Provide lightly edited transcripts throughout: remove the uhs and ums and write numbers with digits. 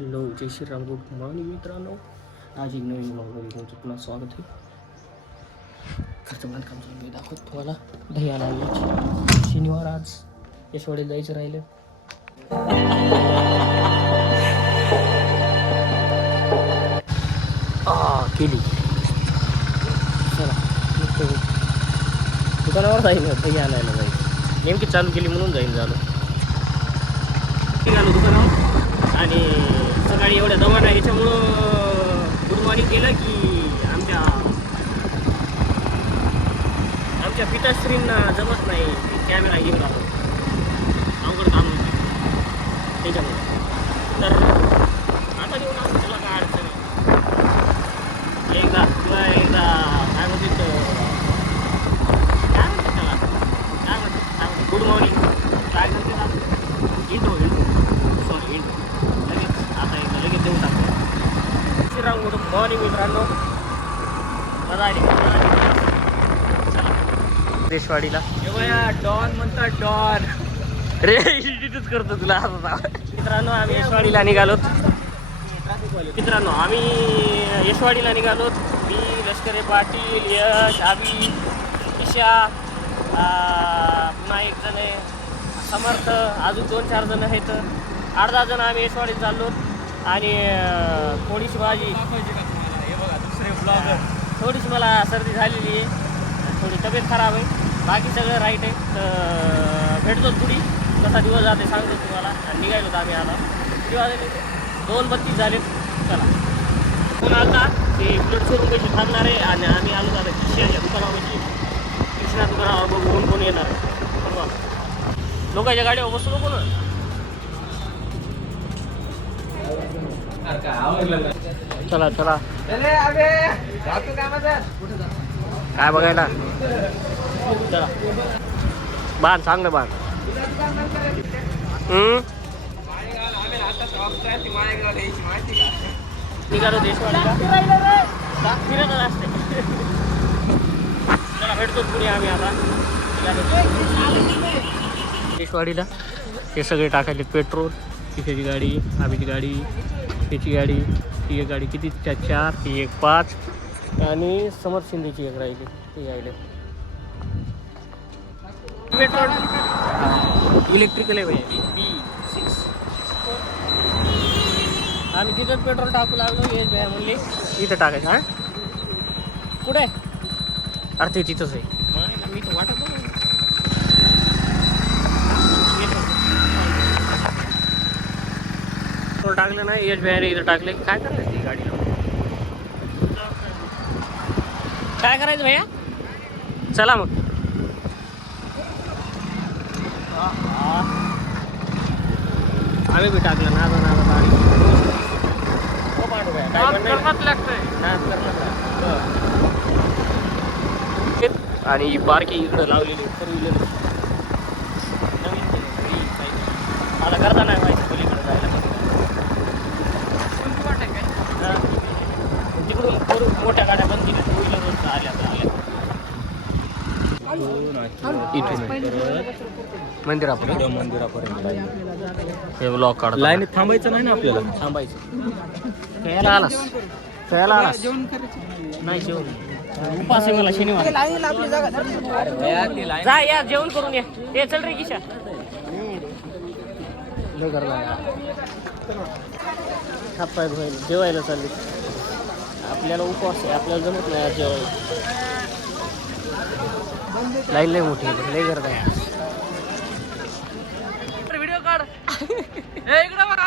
Hello जय Shriram good morning मित्रांनो. आज एक नवीन ब्लॉगमध्ये तुमचं पुन्हा स्वागत आहे. घरचं बांधकाम चालू आहे, दाखवत तुम्हाला. दही आणायची शनिवार आज यशवाडीला जायचं राहिलं. केली चला दुकानावर जाईल दही आणायला जाईल. नेमकी चालू केली म्हणून जाईल झालं. निघालो दुकानावर आणि सकाळी एवढ्या दवा नाही याच्यामुळं गुड मॉर्निंग केलं की आमच्या पिताश्रींना जमत नाही कॅमेरा घेऊन राहतो. अवघड काम होतं त्याच्यामुळे. तर आता घेऊन असं त्याला काय अडचण आहे. एकदा किंवा एकदा काय म्हणते काय म्हणते गुड मॉर्निंग काय म्हणते ना इंडो सॉरी इंडो लगेच आता एकदा लगेच देऊन टाकतो. श्रीराम गुड मॉर्निंग मित्रांनो. मजा आली रेशवाडीला. डॉन म्हणतात डॉन रे इडिटच करतो तुला. मित्रांनो आम्ही यशवाडीला निघालोत. मी लष्करे पाटील यश आबी ईशा पुन्हा एक जण आहे समर्थ, अजून 2-4 जण आहेत. 8-10 जण आम्ही यशवाडीत चाललो. आणि थोडीशी माझी दुसरे ब्लॉगर थोडीशी मला सर्दी झालेली आहे, थोडी तब्येत खराब आहे. बाकी सगळं राईट आहे. तर भेटतो थोडी कसा दिवस जाते सांगतो तुम्हाला. आणि निघायलो आम्ही आता किती वाजले 2:32 झालेत. चला कोण आता ते ब्लड शोरूम पैसे थांबणार आहे आणि आम्ही आलो आता कृष्णाच्या दुकानापाशी. कृष्णा दुकानावर बघून कोण येणार आहे. लोकांच्या गाडीवर बसू नको ना. चला चला काय बघायला. चला बाण सांग ना बाण. निघालो देशवाडीला फिरतच असते. चला भेटतो पुढे आम्ही आता देशवाडीला. हे सगळे टाकायचे पेट्रोल. तिच्याची गाडी, आम्हीची गाडी, त्याची गाडी, ती एक गाडी किती 4, ती एक 5 आणि समर शिंदेची एक राहिली ती राहिले. पेट्रोल इलेक्ट्रिकल आहे B6. आम्ही तिथंच पेट्रोल टाकू लागलो. एस बी आय म्हणले इथं टाकायचं. हां कुठे अरे ते तिथंच आहे. मी तर वाटत पेट्रोल टाकलं नाही. एस बी आयने इथं टाकले. काय करायचं ती गाडीला. काय करायचं भैया. चला मग आम्ही बी टाकलं ना गाडी. आणि ही पार्किंग इकडं लावलेली 4 व्हीलर नवीन मला करता नाही माहिती पलीकडे जायला. तिकडून मोठ्या गाड्या बंद केल्या 2 व्हीलर आल्या. मंदिरापर्यंत हे ब्लॉक काढ. लाईनीत थांबायचं नाही ना आपल्याला. थांबायचं खेळायला आलास नाही. जेवण उपास आहे मला शनिवार. जा या जेवण करून या. हे चल रे किशा हातपाय धुवायला जेवायला चालले. आपल्याला उपवास आहे, आपल्याला जमत नाही जेवायला. लाईन लय मोठी आहे, लय गर्दी आहे. व्हिडिओ काढ इकडं बघ.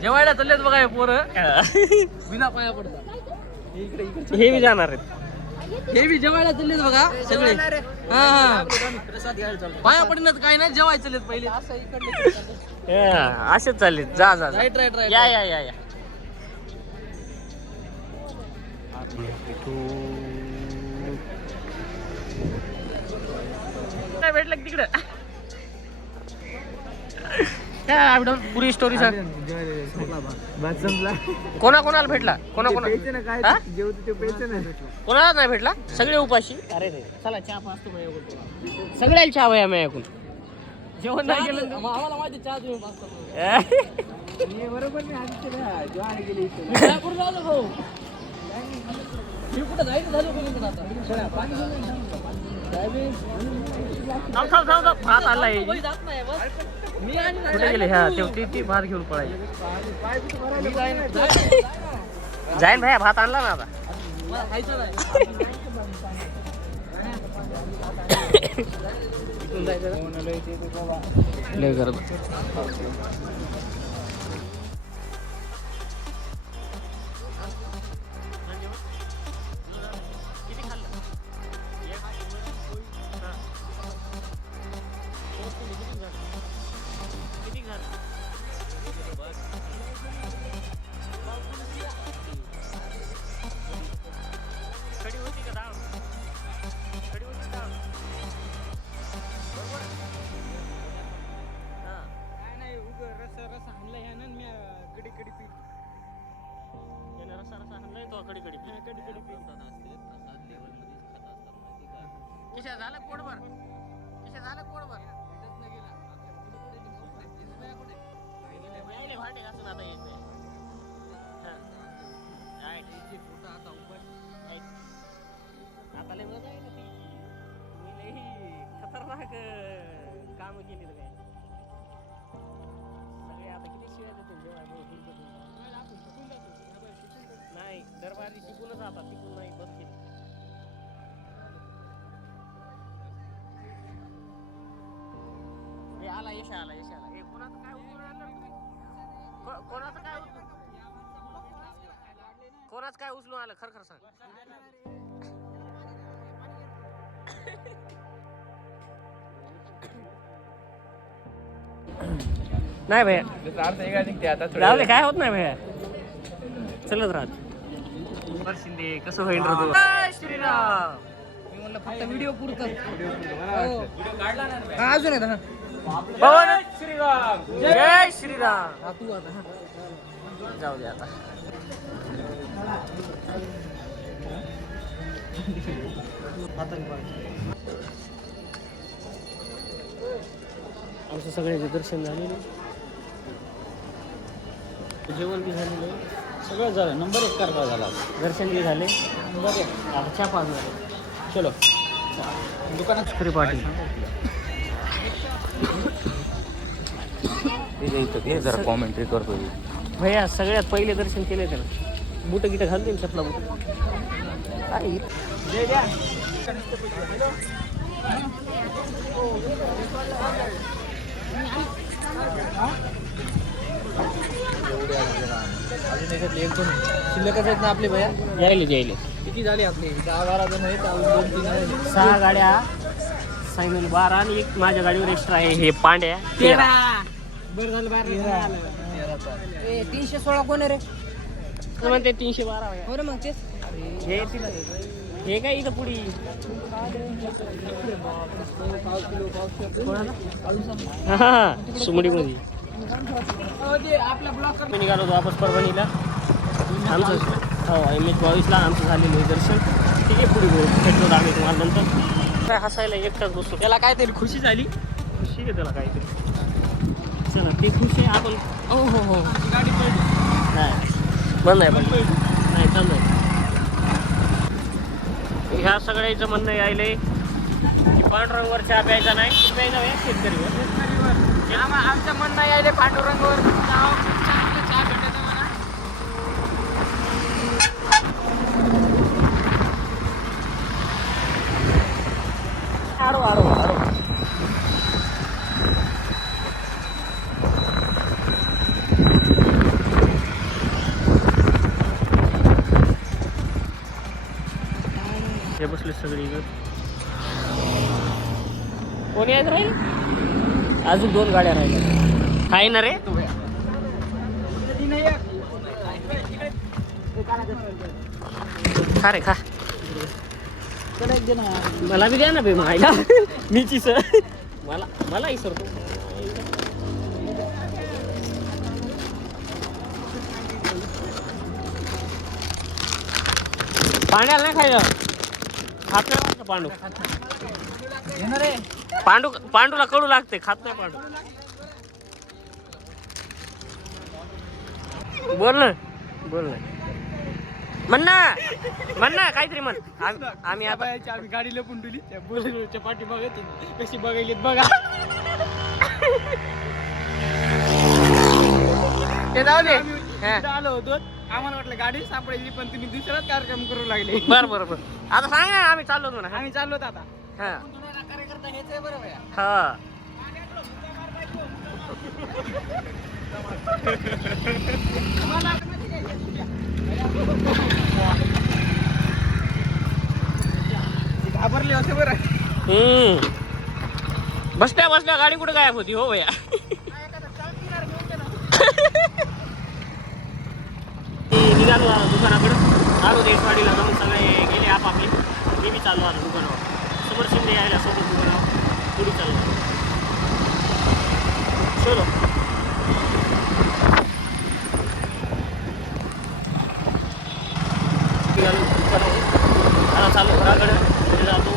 जेवायला चाललेत बघा हे पोरं. बिना पाया पडतात. हे बी जाणार आहेत. हे बी जेवायला चाललेत बघा सगळे. हा पाया पडण्यात काय नाही, जेवायला चाललेत पहिले. असेच चाललेत. जा राईट या या या या. काय भेटलं तिकडं काय पुरी स्टोरी सांग. कोणाला भेटला. कोणाला नाही भेटला. सगळे उपाशी. अरे चला चहा पाचतो. सगळ्याला चहा वया मी ऐकून जेवण नाही केलं तू? आम्हाला माहिती चहा देऊन बरोबर मी गेली भाऊ मी कुठं जायचं झालं कोणी आता भात आणलाय जात नाही बस मी आणि कुठे गेले ह्या ती भात घेऊन पळायची जाईन भाया भात आणला ना आता मला खायचं नाही लय करत झालं पोटभर झालं पोटभर भांडे घासून आता येत आता लय मजा आहे ना ती मी लई खतरनाक काम केली काय सगळे आता किती शिवाय देतो नाही दरबारी शिकूनच आता शिकून नाही बस केली आला यश आला हे कोणाचं काय कोणाचं काय उचलून आलं खरं सांग नाही भैया रावले काय होत नाही भैया चलत राहत शिंदे कसं होईल श्रीराम मी म्हणलं फक्त व्हिडिओ पुरतं अजून आहे पवन श्रीराम जय श्रीराम तू आता जाऊ दे आता आमचं सगळ्याचे दर्शन झालेले जेवण बी झालेलं सगळं झालं नंबर 1 कारभार झाला दर्शन बी झाले आता चहा पाच झाले चलो दुकानात खरी पाटील जरा कॉमेंट्री करतो भैया सगळ्यात पहिले दर्शन केले त्याला बुट गिट घालते चपला बुट शिल्लकच आहेत ना आपले भैया यायले किती झाले आपले 10-12 जण आहेत अजून 2-3 आहेत 6 गाड्या सायनल 12 आणि एक माझ्या गाडीवर एक्स्ट्रा आहे हे पांड्या 13 बरं झालं 316 कोण आहे रे म्हणते 312 हो ना मग तेच हे काय इथं पुढी सुमडी मध्ये आपला ब्लॉक मी निघालो होतो वापस परभणीला आमचं हो MH22 आमचं झालेलं आहे दर्शन ठीक आहे पुढे भेटलो आम्ही तुम्हाला नंतर काय हसायला एकटाच बसतो त्याला काहीतरी खुशी झाली खुशी आहे त्याला काहीतरी चला ते खुश आहे आपण हो गाडी पडली नाही बंद आहे पण नाही चालू आहे ह्या सगळ्याचं म्हणणं यायले की पांडुरंगवर चहा प्यायचा नाही प्यायचा आहे शेतकरीवर आमचं म्हणणं यायले पांडुरंगवर चहा भेटायचा मला आडो हे बसले सगळी कोणी आहेत राहील अजून 2 गाड्या राहिल्या आहे ना रे खा रे खा मला बी द्या ना बे मायला मीची सर मलाही सरतो पाण्याला नाही खायला आपल्याला पांडू पांडूला कडू लागते, खात नाही पांडू. बोल ना, बोल ना, म्हण ना काहीतरी म्हण. आम्ही आता आम्ही गाडी लपून ठेवली त्या बोलेरोच्या पाठी बघत कशी बघायली बघा. ते जाऊ दे. आलो होतो, आम्हाला वाटलं गाडी सापडायची पण तुम्ही दुसराच कार्यक्रम करू लागले. बर बर बर, आता सांग ना, आम्ही चाललो होतो ना. आम्ही चाललो होतो आता. हा कार्यकर्ता हेच आहे बरोबर. हा घाबरले होते बरं. बसल्या बसल्या गाडी कुठे गायब होती हो भैया. निघालो दुकानाकडे, आलो देशवाडीला जाऊन सगळे गेले आपापले. मी बी चाललो आता दुकानावर. समोर शिंदे यायला सोबत दुकानावर पुढे चाललो. चलो आता चाललो घराकडे. तिथे जातो,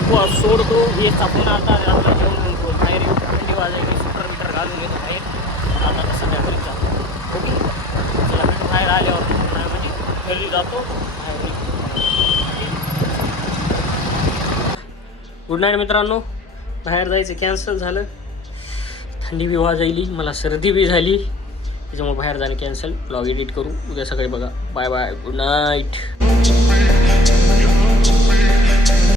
उपवास सोडतो. येसचा फोन आला, रात्रीला जेवण घेऊन बाहेर येऊ. थंडी वाजायची, स्वेटर बिटर घालून येतो बाहेर. आता सध्या घरी जातो. ओके, चला बाहेर आल्यावर म्हणजे घरी जातो. गुड नाईट मित्रांनो. बाहेर जायचं कॅन्सल झालं. थंडी बी वाजायली, मला सर्दी बी झाली, त्याच्यामुळे बाहेर जाणं कॅन्सल. ब्लॉग एडिट करू उद्या सकाळी बघा. Bye bye, good night.